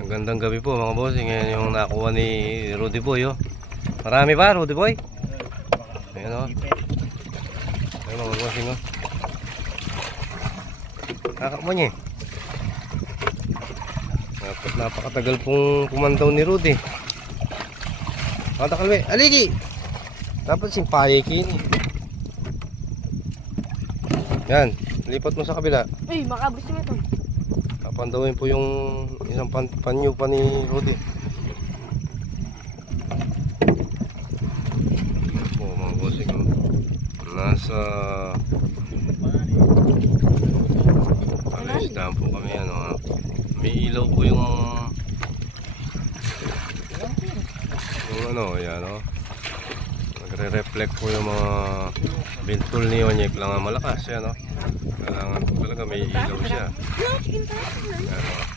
Ang gandang gabi po mga bossing. Ngayon yung nakuha ni Rudy Boy. Oh. Marami ba Rudy Boy? Ayan o. Ayan mga bossing o. Kakakmo niya eh. Napakatagal pong pumandaw ni Rudy. Kata kalwe, aligi! Dapat simpayay kini. Yan, lipat mo sa kabila. Uy, makabos yung ito. Papandawin po yung isang panyo pa ni Rudy. Po mga bossing. Nasa palaisdaan po kami ano. May ilaw po yung ano, yan o. Nagre-reflect po yung mga bintol ni Onyek lang ang malakas yan o. Kailangan po talaga may ilaw siya. Yan o.